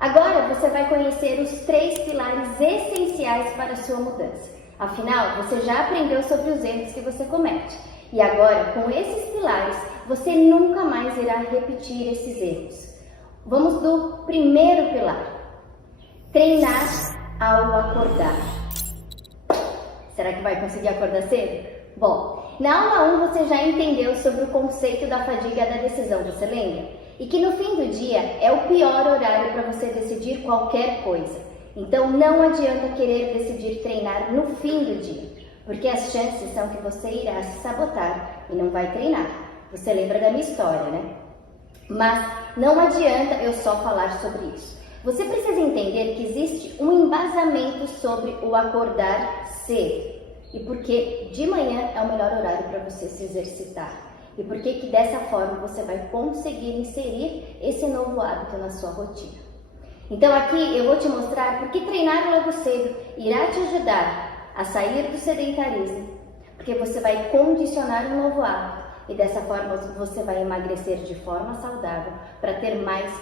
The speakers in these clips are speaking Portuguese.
Agora você vai conhecer os 3 pilares essenciais para a sua mudança. Afinal, você já aprendeu sobre os erros que você comete. E agora, com esses pilares, você nunca mais irá repetir esses erros. Vamos do primeiro pilar. Treinar ao acordar. Será que vai conseguir acordar cedo? Bom, na aula 1 você já entendeu sobre o conceito da fadiga da decisão, você lembra? E que no fim do dia é o pior horário para você decidir qualquer coisa. Então não adianta querer decidir treinar no fim do dia, porque as chances são que você irá se sabotar e não vai treinar. Você lembra da minha história, né? Mas não adianta eu só falar sobre isso. Você precisa entender que existe um embasamento sobre o acordar cedo e porque de manhã é o melhor horário para você se exercitar. E por que dessa forma você vai conseguir inserir esse novo hábito na sua rotina. Então aqui eu vou te mostrar por que treinar logo cedo irá te ajudar a sair do sedentarismo, porque você vai condicionar um novo hábito e dessa forma você vai emagrecer de forma saudável para ter mais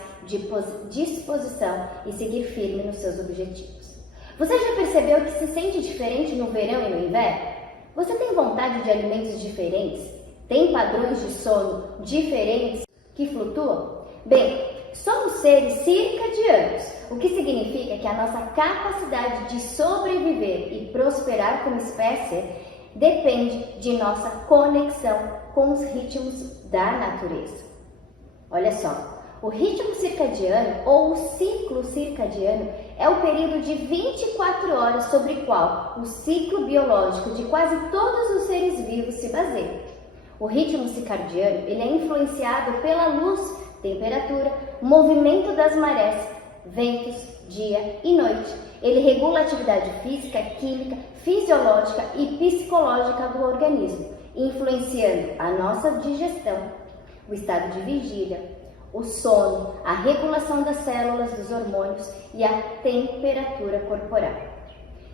disposição e seguir firme nos seus objetivos. Você já percebeu que se sente diferente no verão e no inverno? Você tem vontade de alimentos diferentes? Tem padrões de sono diferentes que flutuam? Bem, somos seres circadianos, o que significa que a nossa capacidade de sobreviver e prosperar como espécie depende de nossa conexão com os ritmos da natureza. Olha só, o ritmo circadiano ou o ciclo circadiano é o período de 24 horas sobre o qual o ciclo biológico de quase todos os seres vivos se baseia. O ritmo circadiano ele é influenciado pela luz, temperatura, movimento das marés, ventos, dia e noite. Ele regula a atividade física, química, fisiológica e psicológica do organismo, influenciando a nossa digestão, o estado de vigília, o sono, a regulação das células, dos hormônios e a temperatura corporal.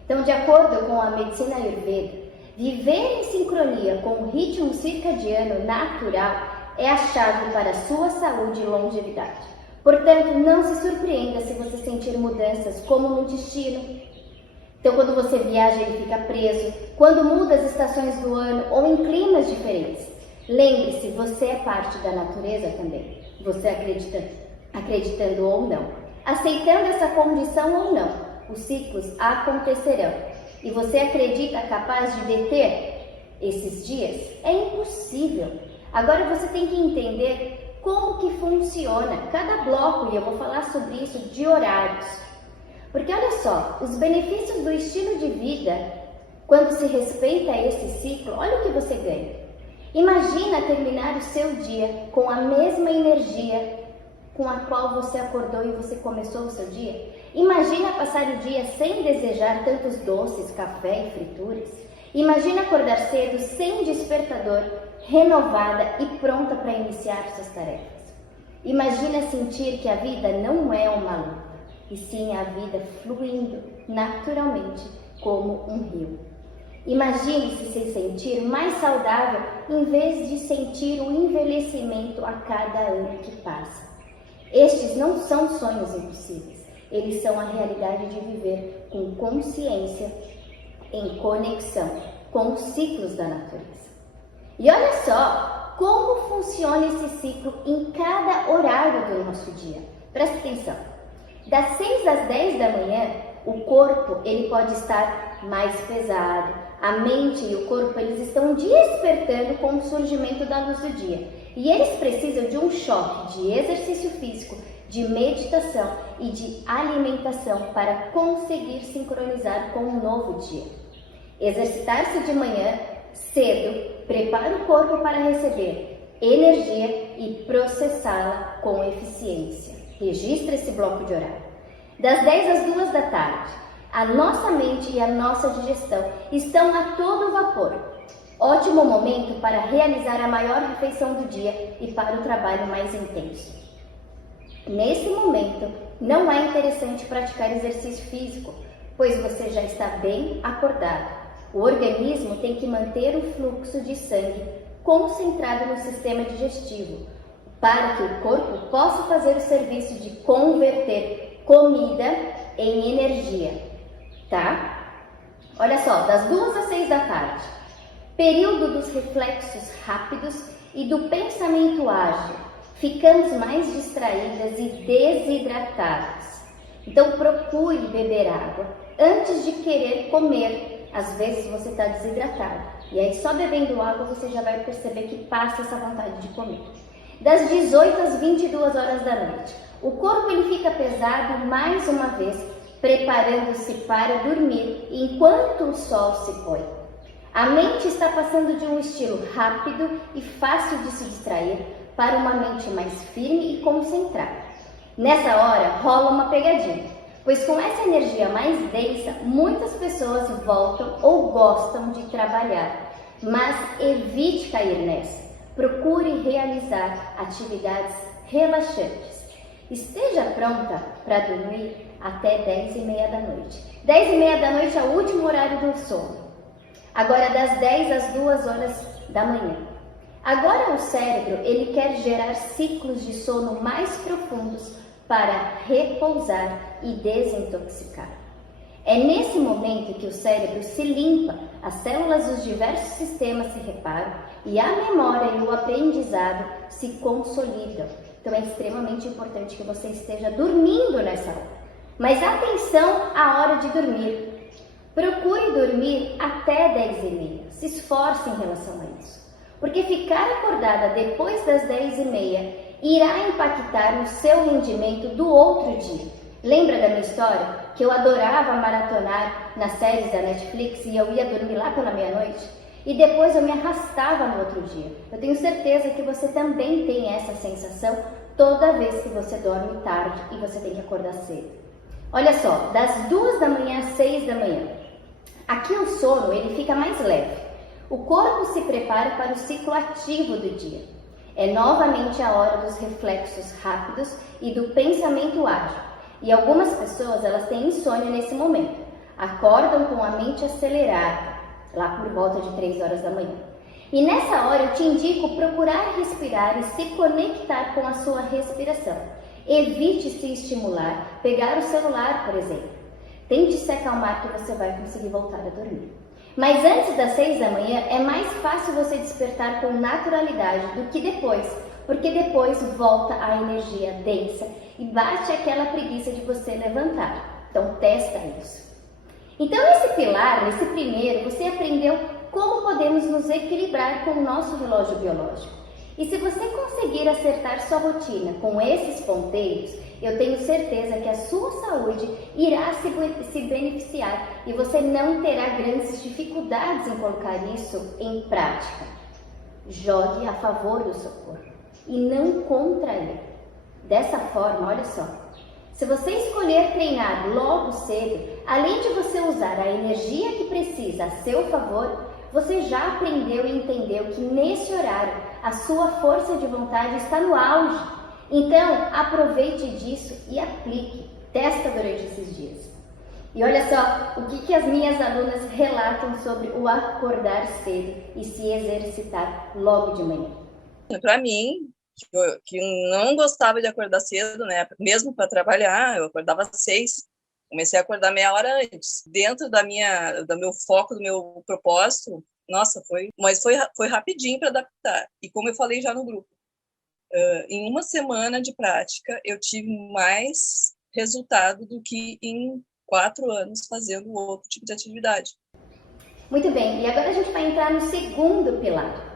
Então, de acordo com a medicina Ayurveda, viver em sincronia com o ritmo circadiano natural é a chave para a sua saúde e longevidade. Portanto, não se surpreenda se você sentir mudanças como no intestino. Então, quando você viaja, ele fica preso. Quando muda as estações do ano ou em climas diferentes. Lembre-se, você é parte da natureza também. Você acreditando ou não. Aceitando essa condição ou não, os ciclos acontecerão. E você acredita capaz de deter esses dias? É impossível. Agora você tem que entender como que funciona cada bloco, e eu vou falar sobre isso, de horários. Porque olha só, os benefícios do estilo de vida, quando se respeita esse ciclo, olha o que você ganha. Imagina terminar o seu dia com a mesma energia com a qual você acordou e você começou o seu dia. Imagina passar o dia sem desejar tantos doces, café e frituras. Imagina acordar cedo sem despertador, renovada e pronta para iniciar suas tarefas. Imagina sentir que a vida não é uma luta, e sim a vida fluindo naturalmente como um rio. Imagine-se se sentir mais saudável em vez de sentir o envelhecimento a cada ano que passa. Estes não são sonhos impossíveis, eles são a realidade de viver com consciência, em conexão com os ciclos da natureza. E olha só como funciona esse ciclo em cada horário do nosso dia. Presta atenção. Das 6 às 10 da manhã, o corpo ele pode estar mais pesado. A mente e o corpo eles estão despertando com o surgimento da luz do dia. E eles precisam de um choque de exercício físico, de meditação e de alimentação para conseguir sincronizar com um novo dia. Exercitar-se de manhã cedo prepara o corpo para receber energia e processá-la com eficiência. Registre esse bloco de horário. Das 10 às 2 da tarde, a nossa mente e a nossa digestão estão a todo vapor. Ótimo momento para realizar a maior refeição do dia e para o trabalho mais intenso. Nesse momento, não é interessante praticar exercício físico, pois você já está bem acordado. O organismo tem que manter o fluxo de sangue concentrado no sistema digestivo, para que o corpo possa fazer o serviço de converter comida em energia, tá? Olha só, das 2 às 6 da tarde, período dos reflexos rápidos e do pensamento ágil. Ficamos mais distraídas e desidratadas. Então procure beber água antes de querer comer. Às vezes você está desidratado e aí só bebendo água você já vai perceber que passa essa vontade de comer. Das 18 às 22 horas da noite, o corpo ele fica pesado mais uma vez, preparando-se para dormir enquanto o sol se põe. A mente está passando de um estilo rápido e fácil de se distrair para uma mente mais firme e concentrada. Nessa hora rola uma pegadinha, pois com essa energia mais densa, muitas pessoas voltam ou gostam de trabalhar, mas evite cair nessa. Procure realizar atividades relaxantes. Esteja pronta para dormir até 10h30 da noite. 10h30 da noite é o último horário do sono. Agora das 10 às 2 horas da manhã. Agora o cérebro ele quer gerar ciclos de sono mais profundos para repousar e desintoxicar. É nesse momento que o cérebro se limpa, as células dos diversos sistemas se reparam e a memória e o aprendizado se consolidam. Então é extremamente importante que você esteja dormindo nessa hora. Mas atenção à hora de dormir. Procure dormir até 10h30. Se esforce em relação a isso. Porque ficar acordada depois das 10h30 irá impactar no seu rendimento do outro dia. Lembra da minha história? Que eu adorava maratonar nas séries da Netflix e eu ia dormir lá pela meia-noite? E depois eu me arrastava no outro dia. Eu tenho certeza que você também tem essa sensação toda vez que você dorme tarde e você tem que acordar cedo. Olha só, das 2 da manhã às 6 da manhã. Aqui o sono ele fica mais leve. O corpo se prepara para o ciclo ativo do dia. É novamente a hora dos reflexos rápidos e do pensamento ágil. E algumas pessoas elas têm insônia nesse momento. Acordam com a mente acelerada, lá por volta de 3 horas da manhã. E nessa hora eu te indico procurar respirar e se conectar com a sua respiração. Evite se estimular, pegar o celular, por exemplo. Tente se acalmar que você vai conseguir voltar a dormir. Mas antes das 6 da manhã é mais fácil você despertar com naturalidade do que depois, porque depois volta a energia densa e bate aquela preguiça de você levantar. Então testa isso. Então esse pilar, esse primeiro, você aprendeu como podemos nos equilibrar com o nosso relógio biológico. E se você conseguir acertar sua rotina com esses ponteiros, eu tenho certeza que a sua saúde irá se beneficiar e você não terá grandes dificuldades em colocar isso em prática. Jogue a favor do seu corpo e não contra ele. Dessa forma, olha só, se você escolher treinar logo cedo, além de você usar a energia que precisa a seu favor, você já aprendeu e entendeu que nesse horário a sua força de vontade está no auge. Então, aproveite disso e aplique. Testa durante esses dias. E olha só o que as minhas alunas relatam sobre o acordar cedo e se exercitar logo de manhã. Para mim, que eu não gostava de acordar cedo, né? Mesmo para trabalhar, eu acordava às 6. Comecei a acordar meia hora antes. Dentro do meu foco, do meu propósito, nossa, foi rapidinho para adaptar. E como eu falei já no grupo, em uma semana de prática, eu tive mais resultado do que em 4 anos fazendo outro tipo de atividade. Muito bem, e agora a gente vai entrar no segundo pilar.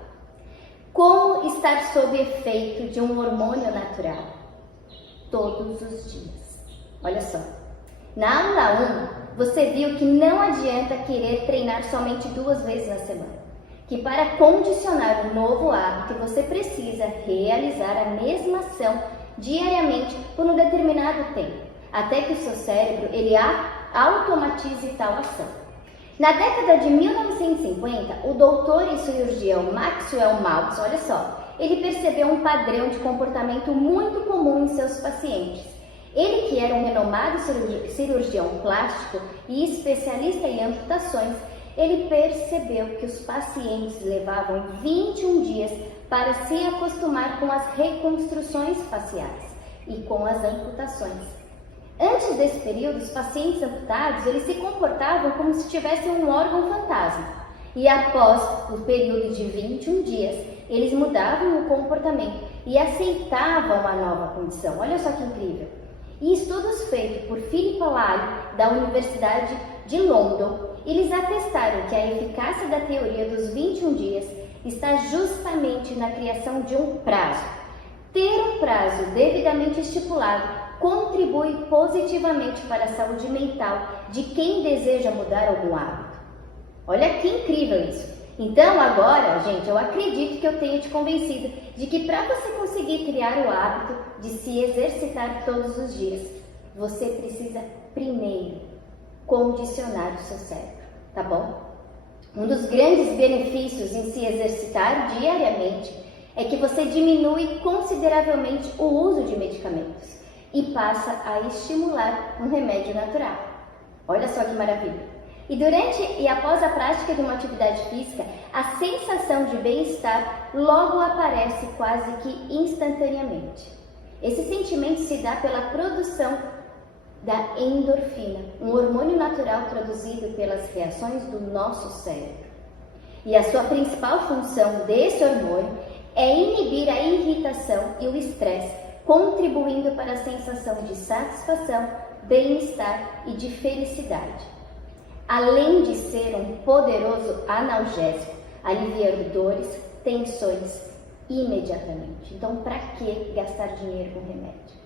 Como estar sob efeito de um hormônio natural? Todos os dias. Olha só. Na aula 1, você viu que não adianta querer treinar somente 2 vezes na semana. Que para condicionar um novo hábito, você precisa realizar a mesma ação diariamente por um determinado tempo, até que o seu cérebro ele automatize tal ação. Na década de 1950, o doutor e cirurgião Maxwell Maltz, olha só, ele percebeu um padrão de comportamento muito comum em seus pacientes. Ele, que era um renomado cirurgião plástico e especialista em amputações, ele percebeu que os pacientes levavam 21 dias para se acostumar com as reconstruções faciais e com as amputações. Antes desse período, os pacientes amputados, eles se comportavam como se tivessem um órgão fantasma. E após o período de 21 dias, eles mudavam o comportamento e aceitavam a nova condição. Olha só que incrível! E estudos feitos por Philip Lally, da Universidade de London, eles atestaram que a eficácia da teoria dos 21 dias está justamente na criação de um prazo. Ter um prazo devidamente estipulado contribui positivamente para a saúde mental de quem deseja mudar algum hábito. Olha que incrível isso! Então agora, gente, eu acredito que eu tenha te convencido de que para você conseguir criar o hábito de se exercitar todos os dias, você precisa primeiro condicionar o seu cérebro, tá bom? Um dos grandes benefícios em se exercitar diariamente é que você diminui consideravelmente o uso de medicamentos e passa a estimular um remédio natural. Olha só que maravilha! E durante e após a prática de uma atividade física, a sensação de bem-estar logo aparece quase que instantaneamente. Esse sentimento se dá pela produção da endorfina, um hormônio natural produzido pelas reações do nosso cérebro. E a sua principal função desse hormônio é inibir a irritação e o estresse, contribuindo para a sensação de satisfação, bem-estar e de felicidade. Além de ser um poderoso analgésico, aliviando dores, tensões imediatamente. Então, para que gastar dinheiro com remédio?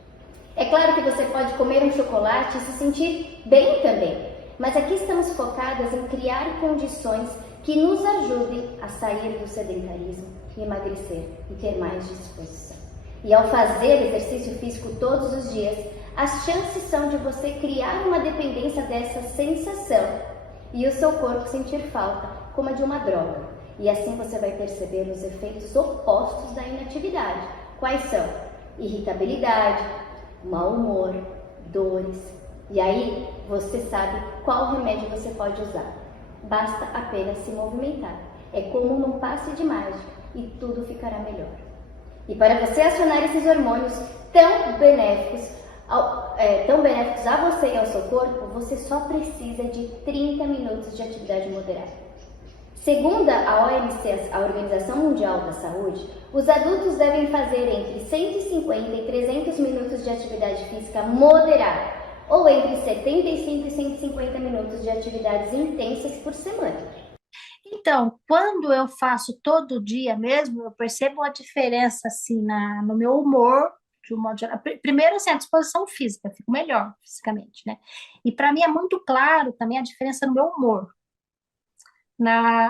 É claro que você pode comer um chocolate e se sentir bem também, mas aqui estamos focadas em criar condições que nos ajudem a sair do sedentarismo, emagrecer e ter mais disposição. E ao fazer exercício físico todos os dias, as chances são de você criar uma dependência dessa sensação e o seu corpo sentir falta, como a de uma droga. E assim você vai perceber os efeitos opostos da inatividade. Quais são? Irritabilidade, mau humor, dores. E aí você sabe qual remédio você pode usar. Basta apenas se movimentar. É como num passe de mágica e tudo ficará melhor. E para você acionar esses hormônios tão benéficos a você e ao seu corpo, você só precisa de 30 minutos de atividade moderada. Segundo a OMC, a Organização Mundial da Saúde, os adultos devem fazer entre 150 e 300 minutos de atividade física moderada, ou entre 75 e 150 minutos de atividades intensas por semana. Então, quando eu faço todo dia mesmo, eu percebo a diferença assim no meu humor, de um modo geral. Primeiro, assim, a disposição física, eu fico melhor fisicamente, né? E para mim é muito claro também a diferença no meu humor.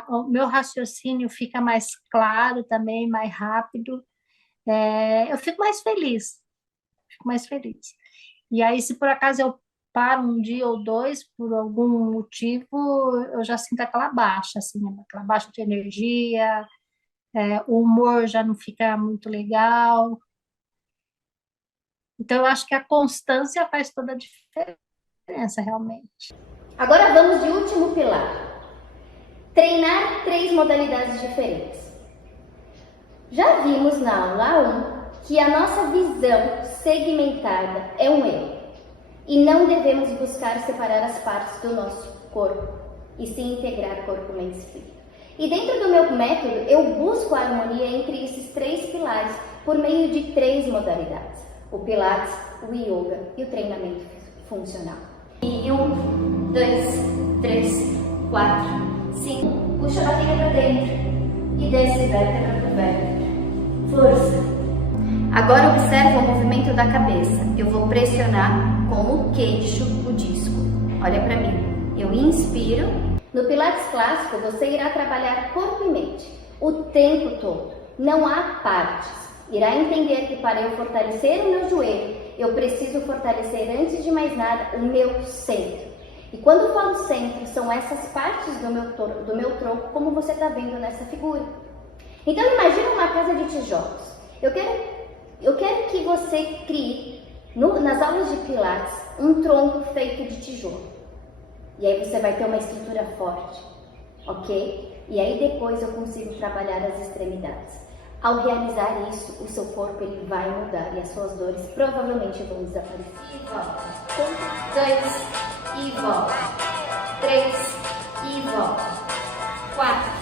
O meu raciocínio fica mais claro também, mais rápido. Eu fico mais feliz. E aí, se por acaso eu paro um dia ou dois, por algum motivo, eu já sinto aquela baixa, assim, aquela baixa de energia, o humor já não fica muito legal. Então, eu acho que a constância faz toda a diferença, realmente. Agora vamos de último pilar. Treinar 3 modalidades diferentes. Já vimos na aula 1 que a nossa visão segmentada é um erro. E não devemos buscar separar as partes do nosso corpo, e sim integrar corpo, mente e espírito. E dentro do meu método, eu busco a harmonia entre esses 3 pilares por meio de 3 modalidades. O Pilates, o Yoga e o treinamento funcional. E 1, 2, 3, 4, 5. Puxa a barriga para dentro e desce vértebra por vértebra. Força. Agora observa o movimento da cabeça. Eu vou pressionar com o queixo o disco. Olha para mim. Eu inspiro. No Pilates clássico, você irá trabalhar corpo e mente o tempo todo. Não há partes. Irá entender que para eu fortalecer o meu joelho, eu preciso fortalecer, antes de mais nada, o meu centro. E quando eu falo centro, são essas partes do meu tronco, como você está vendo nessa figura. Então, imagina uma casa de tijolos. Eu quero que você crie, nas aulas de Pilates, um tronco feito de tijolo. E aí você vai ter uma estrutura forte, ok? E aí depois eu consigo trabalhar as extremidades. Ao realizar isso, o seu corpo ele vai mudar e as suas dores provavelmente vão desaparecer. E volta. 1, 2 e volta. 3 e volta. 4.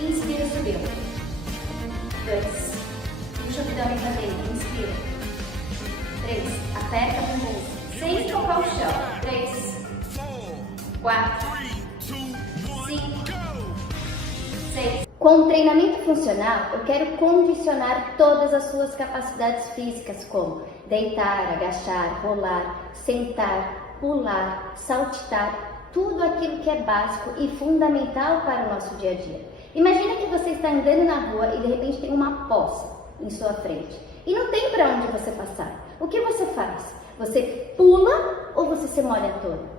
Inspira, subiu. 2. Puxa o abdômen para dentro. Inspira. 3. Aperta a bunda. Sem tocar o chão. 3. 4. 5. 6. Com o treinamento funcional, eu quero condicionar todas as suas capacidades físicas, como deitar, agachar, rolar, sentar, pular, saltitar, tudo aquilo que é básico e fundamental para o nosso dia a dia. Imagina que você está andando na rua e de repente tem uma poça em sua frente e não tem para onde você passar. O que você faz? Você pula ou você se molha toda?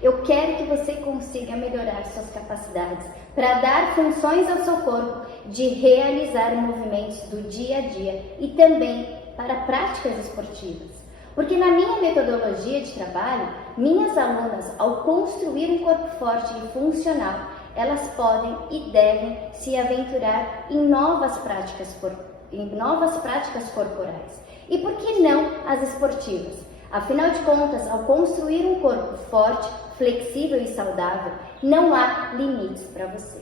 Eu quero que você consiga melhorar suas capacidades para dar funções ao seu corpo de realizar movimentos do dia a dia e também para práticas esportivas. Porque na minha metodologia de trabalho, minhas alunas, ao construir um corpo forte e funcional, elas podem e devem se aventurar em novas práticas corporais. E por que não as esportivas? Afinal de contas, ao construir um corpo forte, flexível e saudável, não há limites para você.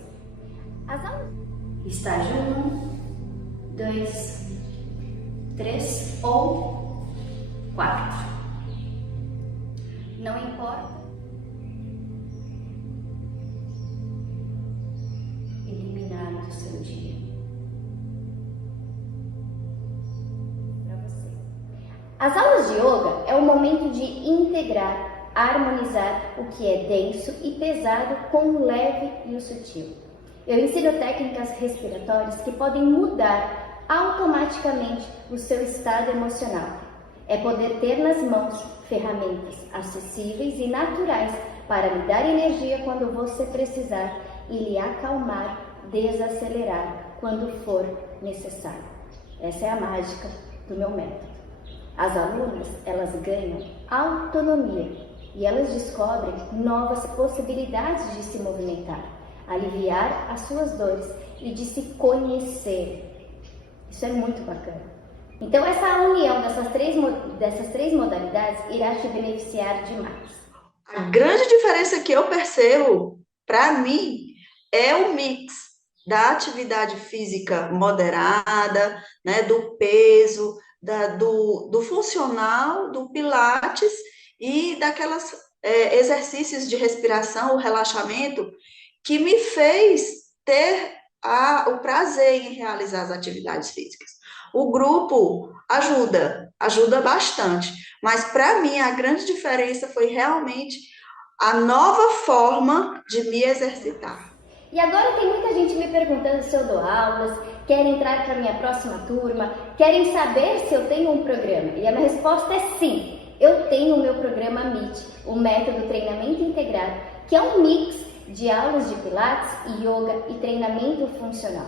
As aulas... Estágio 1, 2, 3 ou 4. Não importa. Eliminar do seu dia. Para você. As aulas de yoga é o momento de integrar, harmonizar o que é denso e pesado com o leve e o sutil. Eu ensino técnicas respiratórias que podem mudar automaticamente o seu estado emocional. É poder ter nas mãos ferramentas acessíveis e naturais para lhe dar energia quando você precisar e lhe acalmar, desacelerar quando for necessário. Essa é a mágica do meu método. As alunas, elas ganham autonomia e elas descobrem novas possibilidades de se movimentar, aliviar as suas dores e de se conhecer. Isso é muito bacana. Então, essa união dessas três modalidades irá te beneficiar demais. A grande diferença que eu percebo, para mim, é o mix da atividade física moderada, né, do peso, do funcional, do pilates e daquelas exercícios de respiração, o relaxamento, que me fez ter o prazer em realizar as atividades físicas. O grupo ajuda bastante, mas para mim a grande diferença foi realmente a nova forma de me exercitar. E agora tem muita gente me perguntando se eu dou aulas, querem entrar para a minha próxima turma, querem saber se eu tenho um programa. E a minha resposta é sim, eu tenho o meu programa MIT, o Método Treinamento Integrado, que é um mix de aulas de pilates, yoga e treinamento funcional.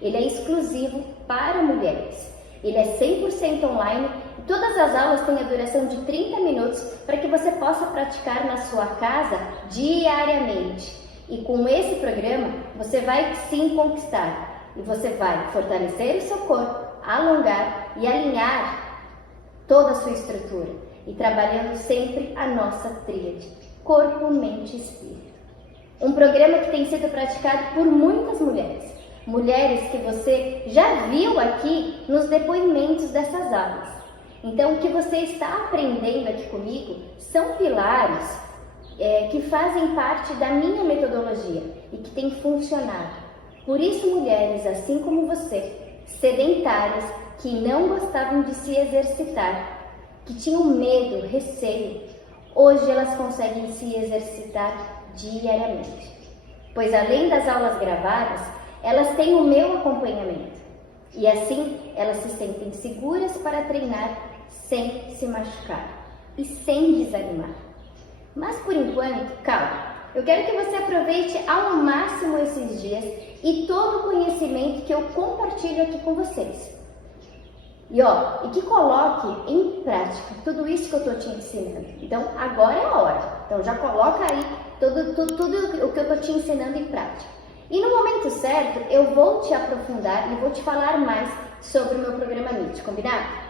Ele é exclusivo para mulheres. Ele é 100% online e todas as aulas têm a duração de 30 minutos para que você possa praticar na sua casa diariamente. E com esse programa, você vai sim conquistar e você vai fortalecer o seu corpo, alongar e alinhar toda a sua estrutura e trabalhando sempre a nossa tríade, corpo, mente e espírito. Um programa que tem sido praticado por muitas mulheres, mulheres que você já viu aqui nos depoimentos dessas aulas. Então, o que você está aprendendo aqui comigo são pilares que fazem parte da minha metodologia e que têm funcionado. Por isso, mulheres, assim como você, sedentárias, que não gostavam de se exercitar, que tinham medo, receio, hoje elas conseguem se exercitar diariamente. Pois além das aulas gravadas, elas têm o meu acompanhamento. E assim, elas se sentem seguras para treinar sem se machucar e sem desanimar. Mas por enquanto, calma. Eu quero que você aproveite ao máximo esses dias e todo o conhecimento que eu compartilho aqui com vocês. E que coloque em prática tudo isso que eu estou te ensinando. Então, agora é a hora. Então, já coloca aí tudo o que eu estou te ensinando em prática. E no momento certo, eu vou te aprofundar e vou te falar mais sobre o meu programa MIT, combinado?